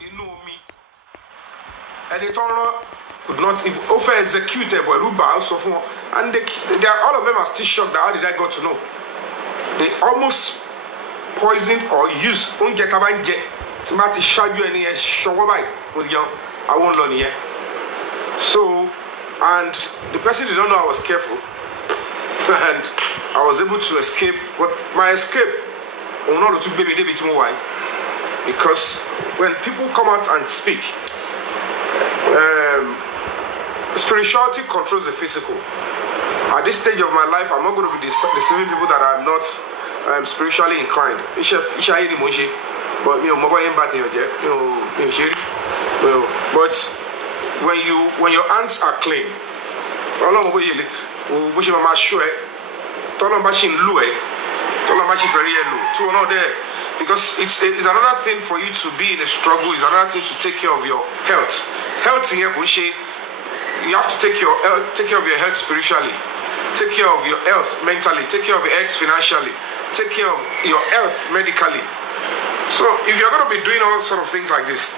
You know me. And the Torah could not even offer executed by Ruba also for, and all of them are still shocked that how did I got to know? They almost poisoned or used ungetabange. Timati shadu any showabai with young. I won't learn here. So, and the person did not know I was careful, and I was able to escape. But my escape will not to baby bit more why, because when people come out and speak, spirituality controls the physical. At this stage of my life, I'm not going to be deceiving people that are not spiritually inclined. But but when your hands are clean, because it's another thing for you to be in a struggle, it's another thing to take care of your health. Health here, you have to take care of your health spiritually, take care of your health mentally, take care of your health financially, take care of your health medically. So if you're going to be doing all sort of things like this,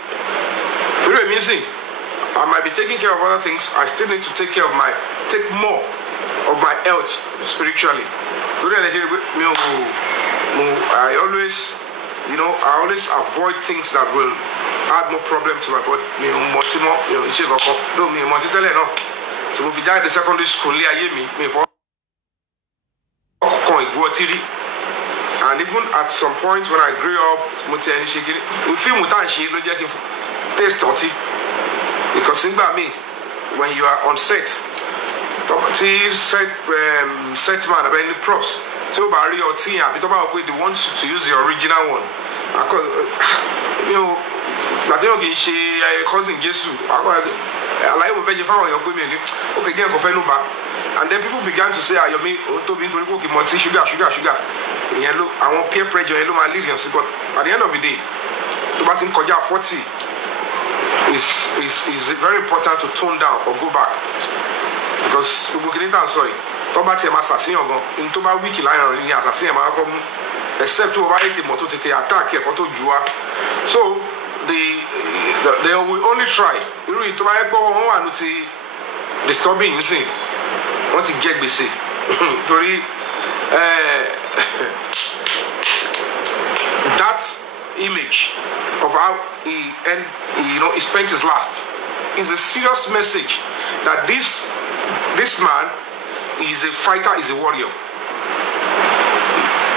really amazing. I might be taking care of other things. I still need to take more of my health spiritually. I always avoid things that will add more problem to my body. So if you die the secondary school, and even at some point when I grew up, because when you are on set man about any props, so about your team, they want you to use the original one. I think cousin Jesus. Okay, and then people began to say, Yomi, sugar. I want peer pressure, my leaders. But at the end of the day, 40 is very important to tone down or go back. Because except to attack. So they will only try. Disturbing you see. What you get busy. That image of how he spent his last is a serious message that this man is a fighter, is a warrior.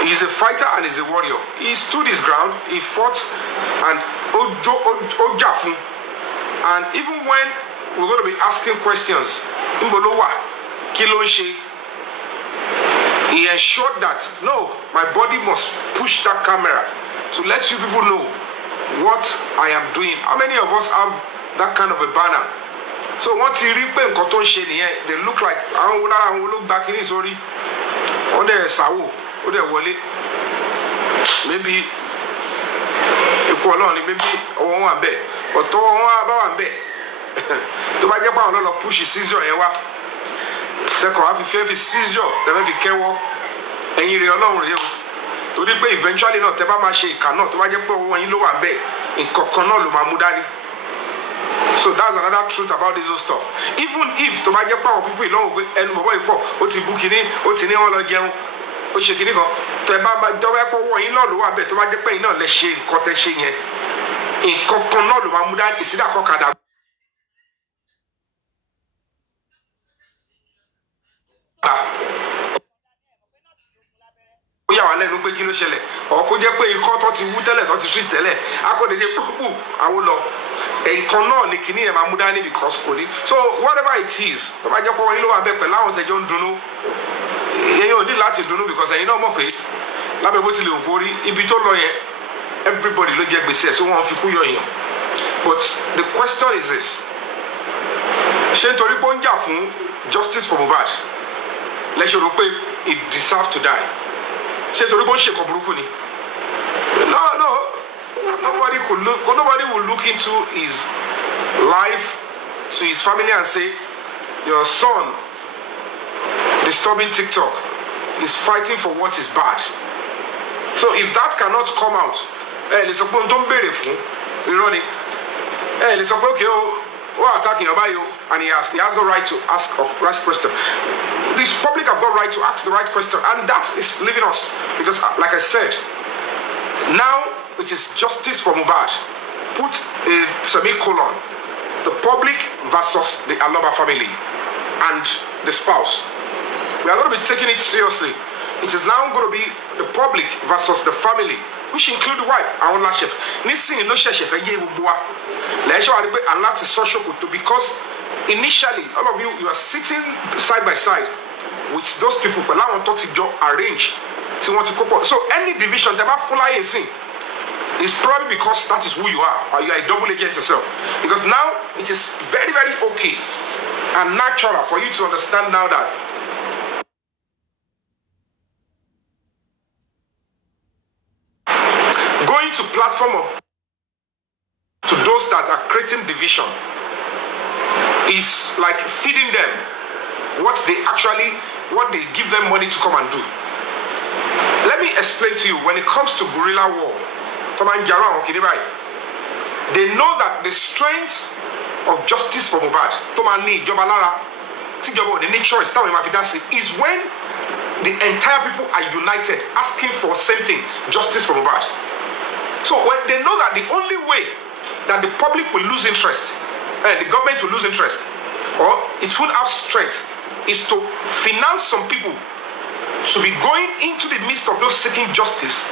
He's a fighter and he's a warrior. He stood his ground, he fought, and and even when we're going to be asking questions, he ensured that no, my body must push that camera to let you people know what I am doing. How many of us have that kind of a banner? So once you read them, they look like I will look back in his story on the Sao. Maybe maybe one bed, but one bed. To buy a push seizure, the seizure, the care, and you alone. To eventually not cannot to buy one bed in Coconolo Mamudani. So that's another truth about this stuff. Even if to buy people and what's booking, what's in all again. Ó ṣe kíní kan tẹ́ bá dọ́wọ́ pọ̀ wọ́n yín náà ló wà bẹ́ẹ̀ tó bá jẹ́ pé yín náà lè ṣe nǹkan tẹ́ ṣe yẹn nǹkan kan náà ló máa mú dání ìsídà kọ́kadà. Ó yà wá lẹ́nu pé kí ló ṣẹlẹ̀ ọ̀kọ́ jẹ́ pé ikọ́ tó ti wú tẹ́lẹ̀ tó ti treat tẹ́lẹ̀ akọ́dédé púpù àwọn lọ nǹkan náà ni kíní yẹn máa mú dání because kò ní. So whatever it is tó bá jẹ́ pé wọ́n yín ló wà bẹ́ẹ̀ pẹ̀lú àwọn tẹ́jọ́ ń dunnú. You need láti dùnnú because ẹ̀yin náà mọ̀ pé lábẹ́ bó tilẹ̀ òkú orí ibi tó lọ yẹn everybody ló jẹ́ gbèsè so wọ́n fi kú yọ èèyàn. But the question is this: ṣé nítorí pé ó ń jà fún justice for Mohbad lẹ́sẹ̀ rò pé he deserve to die? Ṣé nítorí pé ó ń ṣèkọ̀ burúkú ni? No, nobody will look into his life, to his family and say your son disturbing TikTok is fighting for what is bad. So if that cannot come out, Hey, it's okay, we're attacking your bio, and he has no right to ask question. This public have got right to ask the right question, and that is leaving us. Because, like I said, now it is justice for Mohbad. Put a semicolon. The public versus the Aloba family and the spouse. We are going to be taking it seriously. It is now going to be the public versus the family, which include the wife. Àwọn last chef. Nísìnyí ló ṣẹ̀ṣẹ̀ fẹ́ yé gbogbo wa. Lẹ́yìn wá rí pé aláti social kòtò because initially all of you are sitting side by side with those people pẹ̀lú àwọn tó ti jọ arrange tí wọ́n ti kó pọ̀. So any division tẹ́ bá fún láyé sìn. It's probably because that is who you are, or you are a double agent yourself. Because now it is very, very okay and natural for you to understand now that going to platform of to those that are creating division is like feeding them what they give them money to come and do. Let me explain to you, when it comes to guerrilla war, they know that the strength of justice for Mohbad is when the entire people are united asking for same thing, justice for Mohbad. So when they know that the only way that the public will lose interest, the government will lose interest, or it won't have strength, is to finance some people to be going into the midst of those seeking justice,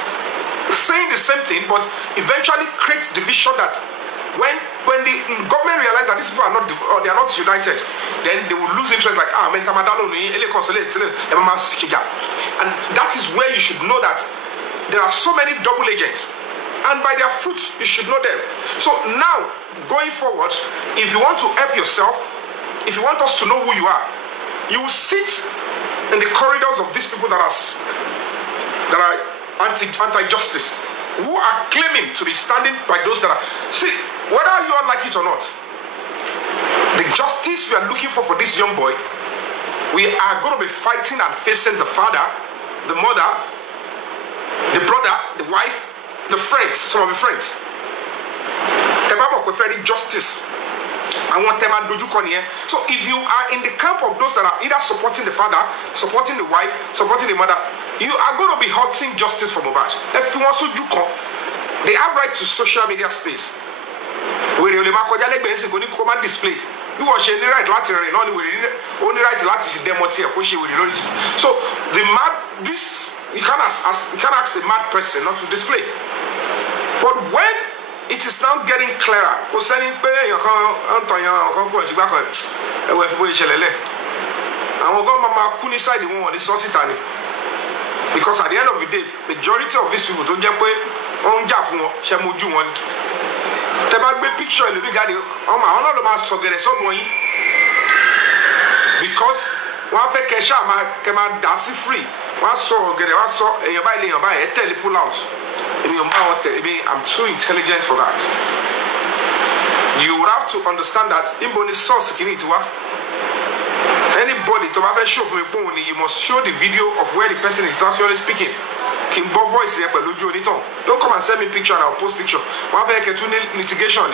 saying the same thing, but eventually creates division that when the government realize that these people are not united, then they will lose interest, like and that is where you should know that there are so many double agents, and by their fruits you should know them. So now going forward, if you want to help yourself, if you want us to know who you are, you will sit in the corridors of these people that are anti-justice, who are claiming to be standing by those that are. See, whether you are like it or not, the justice we are looking for this young boy, we are going to be fighting and facing the father, the mother, the brother, the wife, the friends, some of the friends. The Bible preferring justice. I want them to do. So if you are in the camp of those that are either supporting the father, supporting the wife, supporting the mother, you are going to be hurting justice for Mohbad. If you want to do, they have right to social media space. Where you command display. You watch any right Latin, only right Latin demo here. So the mad this you can't ask a mad person not to display. But when it is now getting clearer, because at the end of the day, majority of these people don't get picture because one fake free. One saw pull out. I'm too intelligent for that. You would have to understand that anybody to have a show from a phone, you must show the video of where the person is actually speaking. Voice don't come and send me picture and I'll post picture. One litigation.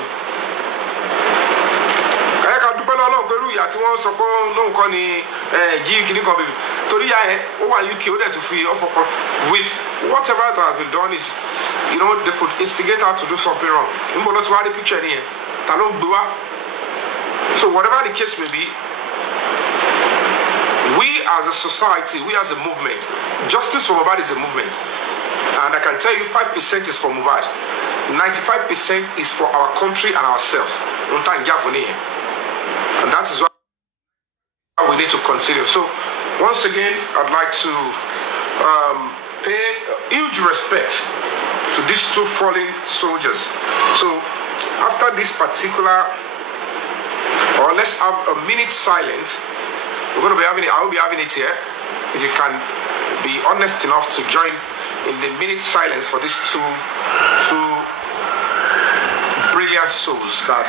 With whatever that has been done is, they could instigate her to do something wrong. The picture here. So whatever the case may be, we as a society, we as a movement, justice for Mohbad is a movement. And I can tell you 5% is for Mohbad. 95% is for our country and ourselves. And that is why we need to continue. So once again, I'd like to pay huge respect to these two fallen soldiers. So after this particular, or let's have a minute silence. We're going to be having it. I will be having it here. If you can be honest enough to join in the minute silence for these two brilliant souls that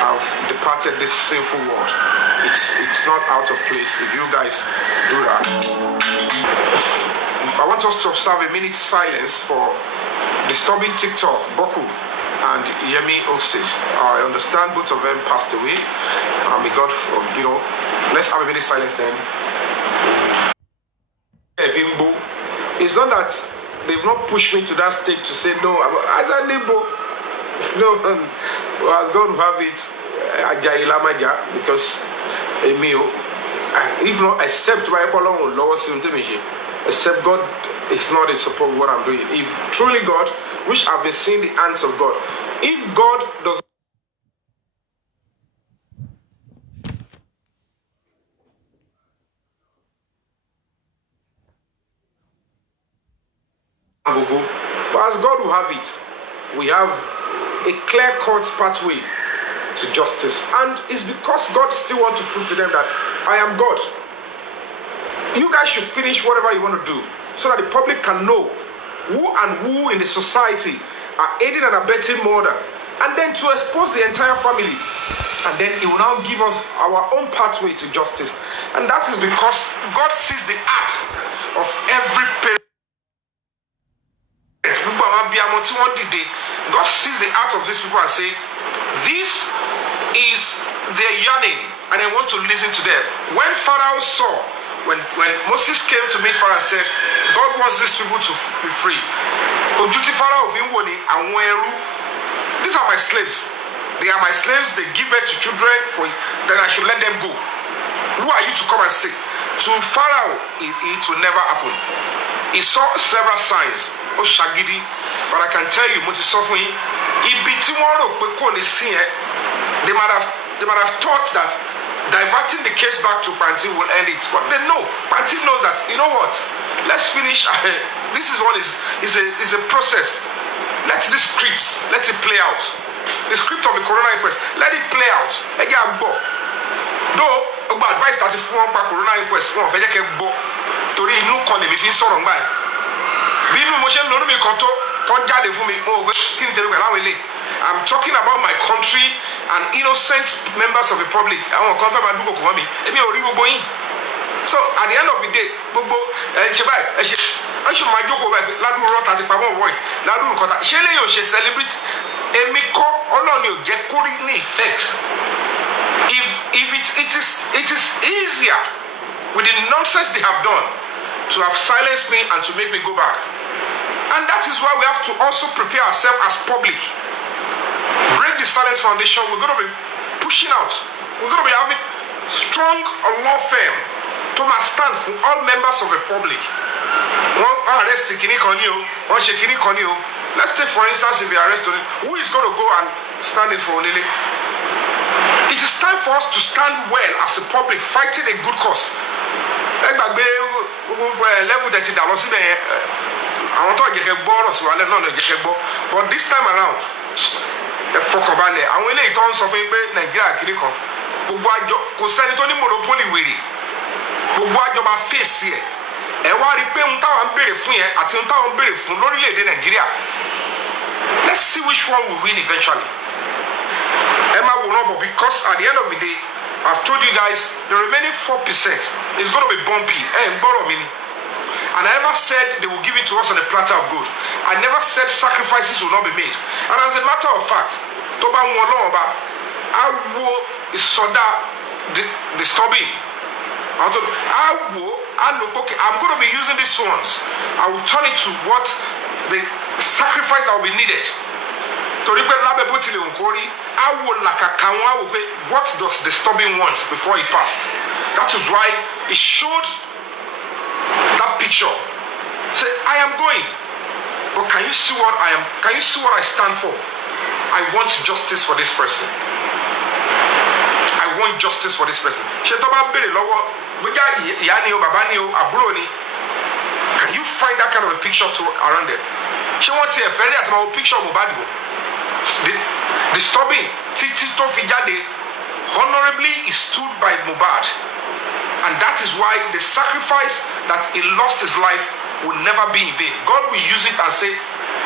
have departed this sinful world. It's not out of place if you guys do that. I want us to observe a minute silence for disturbing TikTok, Boku. and Yomi Osis. I understand both of them passed away. May God, let's have a minute silence then. It's not that they've not pushed me to that stage to say no. As a Nibo, no, as God will have it, because if not, except by except God is not in support of what I'm doing. If truly God, which I've been seeing the hands of God, if God does but as God will have it, we have a clear-cut pathway to justice, and it's because God still wants to prove to them that I am God. You guys should finish whatever you want to do so that the public can know who in the society are aiding and abetting murder, and then to expose the entire family, and then He will now give us our own pathway to justice. And that is because God sees the heart of every parent. God sees the heart of these people and say, this is their yearning, and I want to listen to them. When Pharaoh saw, when Moses came to meet Pharaoh and said, God wants these people to be free. These are my slaves. They are my slaves. They give birth to children. Then I should let them go. Who are you to come and say? To Pharaoh, it will never happen. He saw several signs. Oh, Shagidi. But I can tell you, they might have thought that diverting the case back to Panti will end it. But they know. Panti knows that, you know what? Let's finish. This is a process. Let this script, let it play out. The script of the corona inquest, let it play out. Though, advice that if one corona inquest, one fẹ́ jẹ́ kẹ́ gbọ́. Torí inú kan lèmi fi ń sọ̀rọ̀ ńgbà yẹn. Bí mo ṣe ń lórí mi kan tó jáde fún mi, kí ni tẹ̀lé pẹ̀lú àwọn ilé. I'm talking about my country and innocent members of the public. Àwọn kan fẹ́ máa dúkò kò mọ́ mi. Èmi ò rí gbogbo yín. So at the end of the day, gbogbo ṣe báyìí ẹ ṣe máa jókòó báyìí ládùúgbò rọ́ta ti pamọ́ wọ̀nyí ládùúgbò nǹkan ta ṣé lè yóò ṣe celebrity èmi kọ́ ọlọ́ọ̀ni ò jẹ́ kó rí ní effect. If it is easier with the nonsense they have done to have silenced me and to make me go back. And that is why we have to also prepare ourselves as public. Break the silence foundation. We're going to be pushing out. We're going to be having strong law firm to stand for all members of the public. One arrest Kini Konyo, one Shekini Konyo. Let's take for instance if they arrest Onili, who is going to go and stand in for Onili? It is time for us to stand well as a public, fighting a good cause. Level 30 dollars. But this time around, fọkànbalẹ̀ àwọn eléyìí tó ń sọ fún yín pé Nàìjíríà kiri kan gbogbo àjọ kò sẹ́ni tó ní monopoly wèrè gbogbo àjọ máa fèsì ẹ̀ wá rí i pé ohun táwọn ń béèrè fún yẹn àti ohun táwọn ń béèrè fún lórílẹ̀‐èdè Nàìjíríà, let's see which one will win eventually. Ẹ máa wòran bọ̀ because at the end of the day I've told you guys the remaining 4% is going to be bumpy. Gbọ́dọ̀ mi ni. And I never said they will give it to us on a platter of gold. I never said sacrifices will not be made. And as a matter of fact, tó bá wọn lọ́wọ́ bá awo ìsọdá disturbing. I'm going to be using these ones. I will turn it to what the sacrifice that will be needed. Torí pé lábẹ́ bó tilẹ̀ ń kórí, awo làkàkà wọn awo pé what does disturbing want before he passed. That is why he showed that picture. Say, I am going, but can you see what I am? Can you see what I stand for? I want justice for this person. I want justice for this person. Ṣé tó bá béèrè lọ́wọ́ bóyá ìyá ni o, bàbá ni o, àbúrò ni? Can you find that kind of a picture to around them? Ṣé wọ́n ti ẹ̀fẹ́ rí àti máa wo picture Mohbad wò? Disturbing títí tó fi jáde honorably he stood by Mohbad. And that is why the sacrifice that he lost his life will never be in vain. God will use it and say,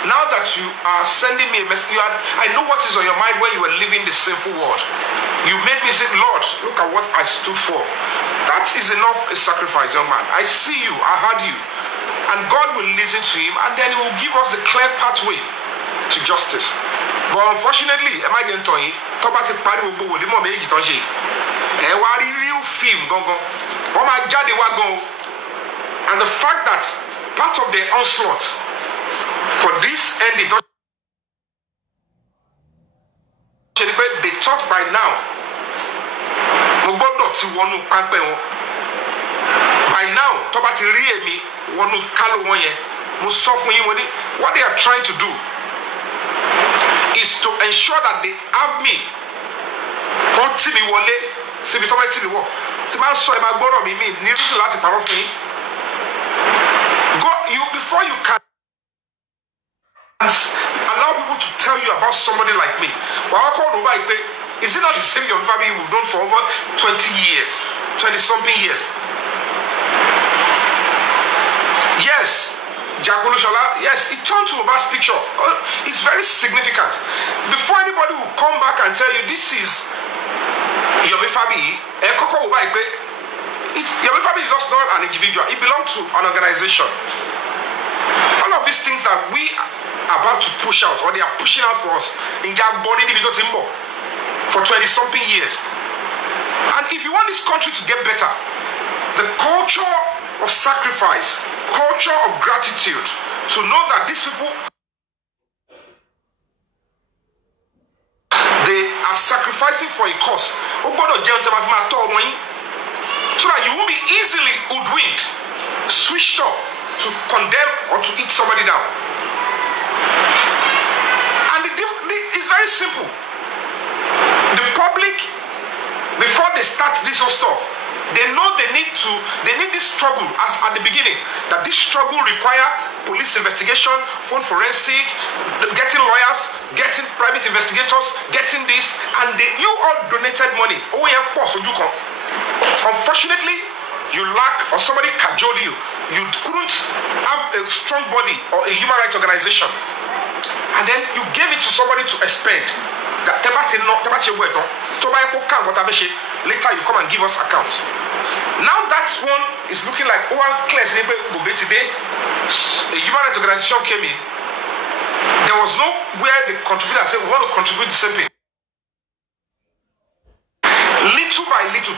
now that you are sending me a message, I know what is on your mind when you were living this sinful world. You made me say, Lord, look at what I stood for. That is enough a sacrifice, young man. I see you, I heard you. And God will listen to him, and then he will give us the clear pathway to justice. but unfortunately ẹ má jẹ́ ntọ́ yín tó bá ti parí gbogbo wòlímọ̀ méjì tó ń ṣe ẹ wá rí real film gangan wọ́n máa jáde wá gan o. And the fact that part of the onslaught for this ending they thought by now mo gbọ́dọ̀ ti wọnú pápẹ́ wọn by now tó bá ti rí èmi wọnú kálò wọn yẹn mo sọ fún yín wọ́n ní what they are trying to do is to ensure that they have me wọ́n tì mí wọlé síbi tó bá tì mí wọ̀ tí bá ń sọ ẹ máa gbọ́dọ̀ mi ní reason láti parọ́ fún yín before you can allow people to tell you about somebody like me wàá kọ́ ọ̀nà báyìí pé is it not the same Yomi Fabiyi we've known for over 20 years 20-something years. Yes, Jakulushola, yes, it turned to Oba's picture. It's very significant. Before anybody will come back and tell you this is Yomi Fabiyi, Yomi Fabiyi is just not an individual. It belongs to an organization. All of these things that we are about to push out, or they are pushing out for us, in their body, for 20-something years. And if you want this country to get better, the culture of sacrifice, culture of gratitude, to know that these people, they are sacrificing for a cause, so that you won't be easily hoodwinked, switched up to condemn or to eat somebody down. And it's very simple. The public, before they start this whole stuff, they know they need this struggle as at the beginning, that this struggle require police investigation, phone forensic, getting lawyers, getting private investigators, getting this, and you all donated money. Unfortunately, you lack, or somebody cajoled you. You couldn't have a strong body or a human rights organization, and then you gave it to somebody to expend. Later you come and give us accounts. Now that one is looking like clear today. A human rights organization came in. There was nowhere they contributed and said we want to contribute the same thing. Little by little,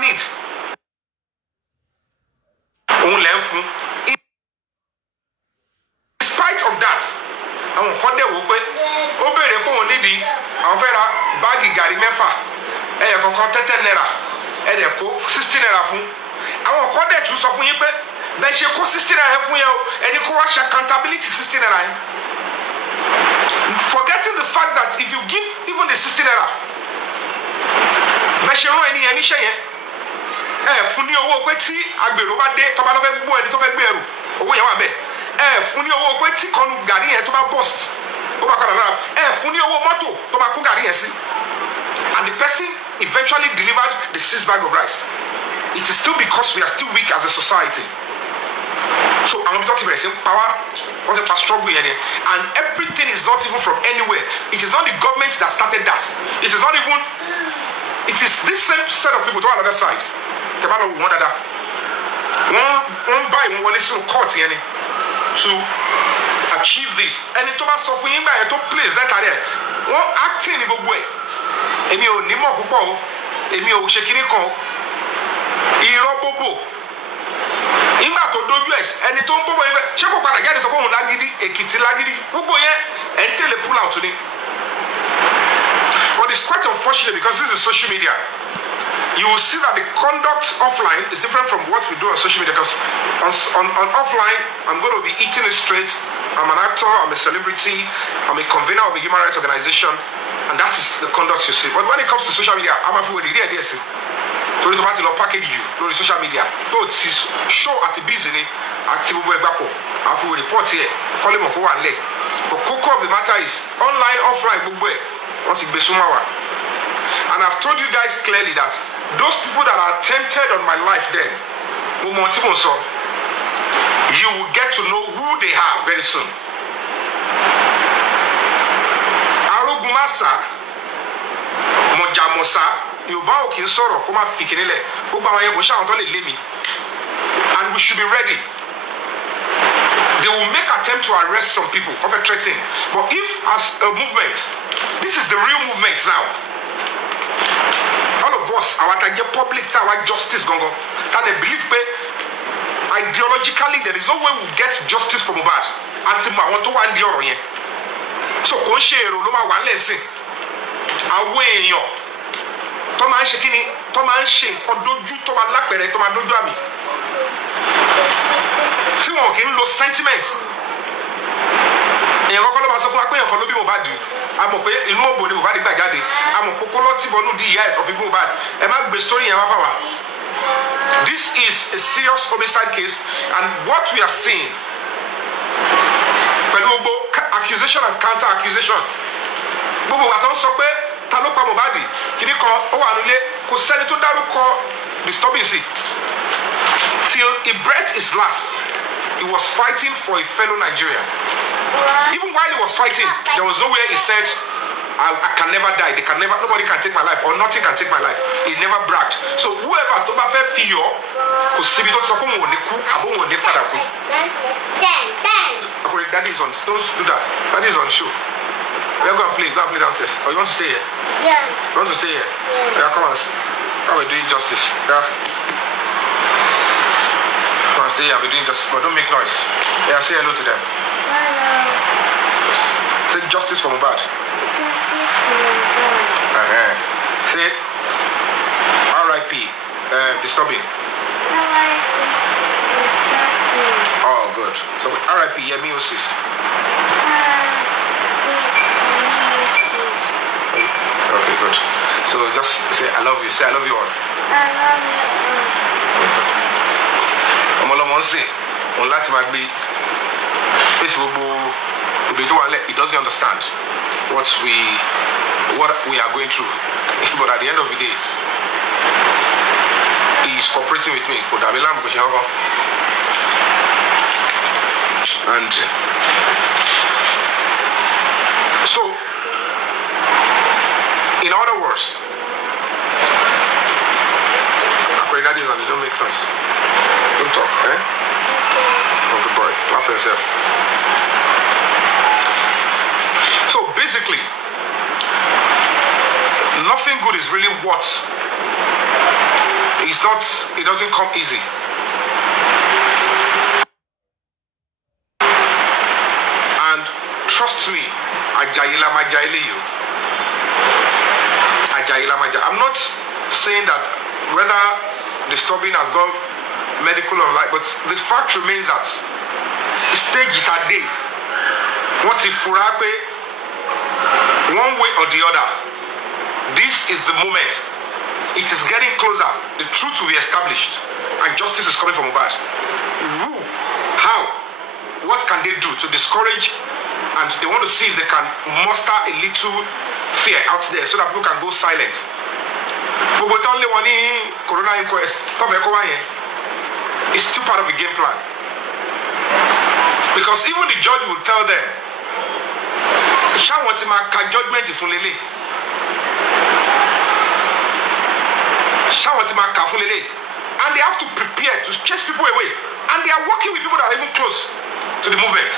need. In spite of that, àwọn kan dẹ̀ wò pé ó béèrè pé òun nídìí àwọn fẹ́ ra báàgì gàrí mẹ́fà ẹ̀yẹ̀ kankan $10 ẹ̀dẹ̀ kó $60 fún àwọn kan dẹ̀ tún sọ fún yín pé bẹ́ẹ̀ ṣe kó $60 fún yẹn o ẹni kó wá ṣe accountability $60 yẹn, forgetting the fact that if you give even the $60 bẹ́ẹ̀ ṣe rán ẹni yẹn níṣẹ́ yẹn fún ní owó pé tí agbèrò bá dé tó bá lọ fẹ́ gbó ẹni tó fẹ́ gbé ẹrù owó yẹn wà bẹ́ẹ̀ fún ní owó pé tí kọnu gàrí yẹn tó bá burst ó bá padà lára fún ní owó mọ́tò tó bá kó gàrí yẹn sí, and the person eventually delivered the 6 bags of rice. It is still because we are still weak as a society. So àwọn people ti bẹ̀rẹ̀ sí power wọ́n ti pa struggle yẹn ni, and everything is not even from anywhere. It is not the government that started that. It is not even. It is this same set of people to another side. Tẹ̀bálọ̀ wò wọ́n dáadáa. Wọ́n bá ìwọ̀n wọlé sínú court yẹn ni to achieve this. Ẹni tó bá sọ fún yín gbà yẹn tó play zeta rẹ̀ wọ́n acting ní gbogbo ẹ̀. Èmi ò ní mọ̀ púpọ̀ o, èmi ò ṣe kíní kan o. Irọ́ bóbò. Nígbà tó dojú ẹ̀ ẹni tó ń bóbò yẹn ṣé kò padà jáde sọ pé òun lágídí Èkìtì lágídí gbogbo yẹn ẹ̀ ń tẹ̀lé pull out ni. But it's quite unfortunate because this is social media. You will see that the conduct offline is different from what we do on social media, because on offline, I'm going to be eating it straight. I'm an actor, I'm a celebrity, I'm a convener of a human rights organization, and that is the conduct you see. But when it comes to social media, I'm afraid with the idea to package you on social media. Though it is show at a busy, active web I will report here, call him one leg. But core of the matter is online, offline, and I've told you guys clearly that those people that are tempted on my life then, you will get to know who they are very soon. Arugumasa, Mojamosa, Yorùbá ò kì í sọ̀rọ̀ kó má fi kíní lẹ̀ gbogbo àwọn yẹn kò ṣe àwọn tó lè lé mi and we should be ready. They will make attempt to arrest some people of a threatening, but if as a movement, this is the real movement now. All of us, our public, our justice, gongo, that they believe pé ideologically there is no way we we'll get justice for Mohbad until I want to one the ọ̀rọ̀ yẹn. So kò ń ṣe èrò ló máa wà lẹ́sìn. Àwọn èèyàn tó máa ń ṣe kíni tó máa ń ṣe nǹkan dojú tó máa lápẹ̀rẹ̀ tó máa dojú àmì. Tí wọn kì í lo sentiment. Èèyàn kọ́kọ́ ló máa sọ fún wa pé èèyàn kan ló bí Mohbad. A mọ̀ pé inú òbò ni Mohbad gbà jáde. A mọ̀ pé kọ́lọ́ tí bọ́nú di ìyá ẹ̀ tó fi bí Mohbad. Ẹ má gbé story yẹn wá fà wá. This is a serious homicide case and what we are seeing pẹ̀lú gbogbo accusation and counter accusation. Gbogbo wa tó ń sọ pé ta ló pa Mohbad kìíní kan ó wà nílé kò sẹ́ni tó dárúkọ disturbance. Till he breathed his last, he was fighting for a fellow Nigerian. Even while he was fighting, there was nowhere he said, I can never die, nobody can take my life, or nothing can take my life. He never bragged. So whoever tó bá fẹ́ fi yọ kò síbi tó sọ pé òun ò ní kú àbó òun ò ní padà kú. Okay, that is on, don't do that. That is on show. Go and play downstairs. Or you want to stay here? Yes. You want to stay here? Yes. Yeah, come and do justice. Yeah. Come and stay here and be doing justice, but don't make noise. Yeah, say hello to them. Hello. Yes. Say justice for Mohbad. Justice for Mohbad. Say R.I.P. Disturbing. R.I.P. Disturbing. Oh, good. So R.I.P. Yomi Osis. Okay, good. So just say I love you. Say I love you all. I love you all. Ọmọlọmọ ń sìn òun láti máa gbé Facebook òbí tó wà lẹ̀ he doesn't understand what we are going through but at the end of the day he is cooperating with me kò dàbí láàmú kò ṣe ọkọ and so in other words pray that is on it don't make sense. Don't talk, eh? Oh, good boy. Laugh at yourself. So basically, nothing good is really what. It's not, it doesn't come easy. And trust me, Ajayila Majaile you. Ajayila Majaile. I'm not saying that whether disturbing has gone medical or like, but the fact remains that stage it a day. What if Furape one way or the other? This is the moment. It is getting closer. The truth will be established, and justice is coming from Mohbad. Who? How? What can they do to discourage? And they want to see if they can muster a little fear out there so that people can go silent. But only one corona inquest. It's still part of the game plan. Because even the judge will tell them, judgment if and they have to prepare to chase people away. And they are working with people that are even close to the movement.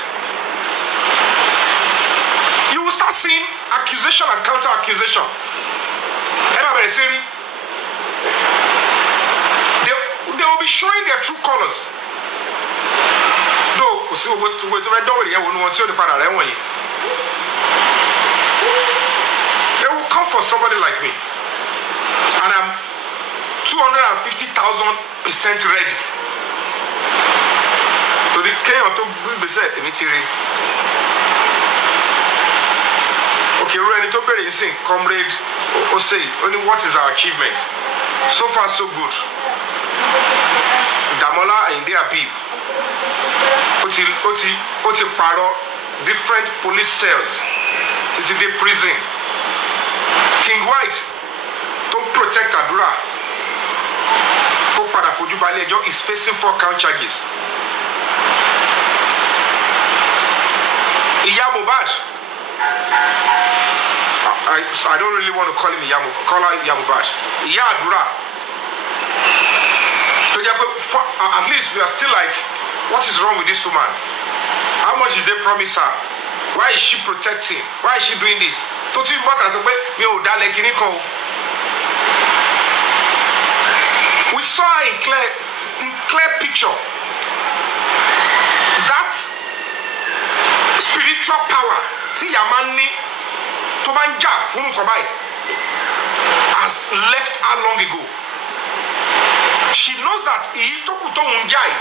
You will start seeing accusation and counter accusation. Everybody saying they will be showing their true colors. Though, they will come for somebody like me. And I'm 250,000% ready. To the chaos to be said, okay, we're to be saying, comrade, or say, only what is our achievement? So far, so good. Damola and their people. Oti paro different police cells. Titi the prison. King White don't protect Adura. Popada Fujubalejo is facing 4 count charges. Iya Mohbad. I don't really want to call her Yamubad. Ìyá àdúrà. To jẹ́ pé at least we are still like, what is wrong with this woman? How much did they promise her? Why is she protecting? Why is she doing this? Tó ti bọ́ kà sọ pé mi ò dalẹ̀ kíní kan o. We saw her in clear picture. That spiritual power tí ìyá máa ń ní tó bá ń jà fún nǹkan báyìí has left her long ago. She knows that èyí tó kù tóun ń jà yìí,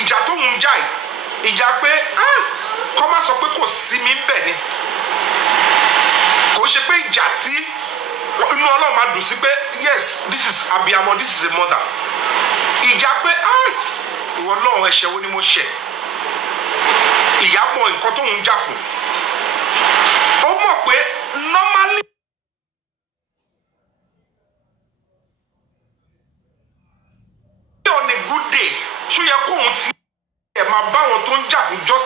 ìjà tóun ń jà yìí, ìjà pé kọ́ má sọ pé kò sí mi bẹ̀ ni, kò ṣe pé ìjà tí inú Ọlọ́run máa dùn sí pé yes, this is abiyamọ, this is a mother. Ìjà pé ìwọ Ọlọ́run ẹ̀ṣẹ̀ wo ni mo ṣẹ̀. Ìyá mọ nǹkan tóun ń jà fún. Ó mọ̀ pé normally on a good day ṣó yẹ kóun ti ẹ̀ máa bá wọn tó ń jà fún justice